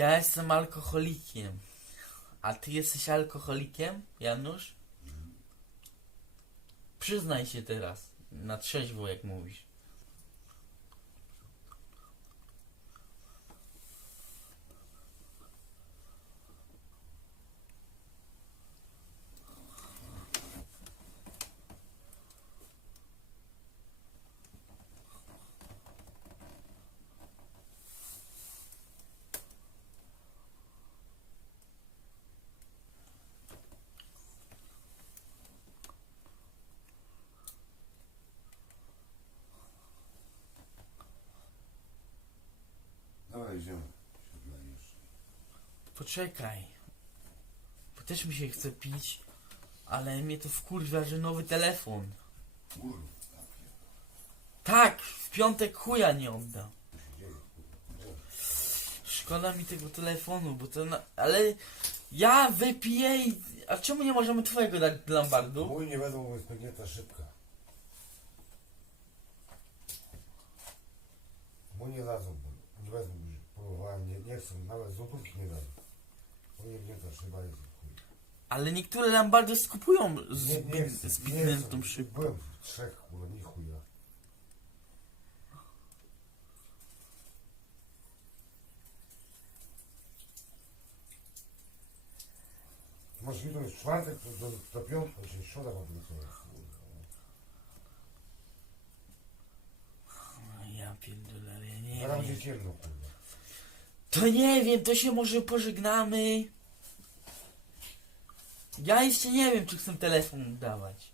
Ja jestem alkoholikiem. A ty jesteś alkoholikiem, Janusz? Przyznaj się teraz. Na trzeźwo, jak mówisz. Poczekaj. Bo też mi się chce pić. Ale mnie to wkurwia, że nowy telefon. Tak, w piątek chuja nie oddam. Szkoda mi tego telefonu, bo to na... Ale ja wypiję i... A czemu nie możemy twojego dać dla Lombardu? Mój nie będą, jest pęknięta szybka. Mój nie dadzą, bo nie wezmą, próbowałem, nie, nie chcą, nawet złotówki nie dadzą. Nie pęknięta szyba jest chuj. Ale niektóre Lombardy skupują z, Nie, z nie chcą. szybko. Byłem w trzech, kurwa, nie chuja. Masz jutro jest czwartek, to do, do piątku, czyli środa mam tylko. Ja pierdolę, ja nie Zaraz wiem. będzie ciemno, kurwa. To nie wiem, to się może pożegnamy. Ja jeszcze nie wiem, czy chcę telefon dawać.